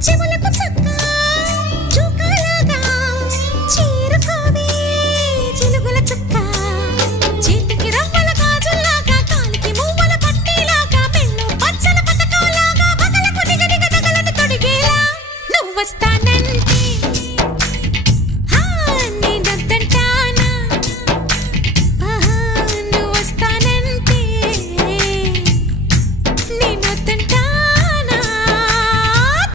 చెవులకు చక్క చూకలాగా చేరుకోవే చిలుగుల చుక్క చేతికి రవ్వల గాజుల్లాగా కాలికి మువ్వల పట్టీలాగా పెళ్ళు పచ్చల పతకంలాగా పగలకు దిగదిగ తగలని తొడిగేలా నువ్వు వస్తా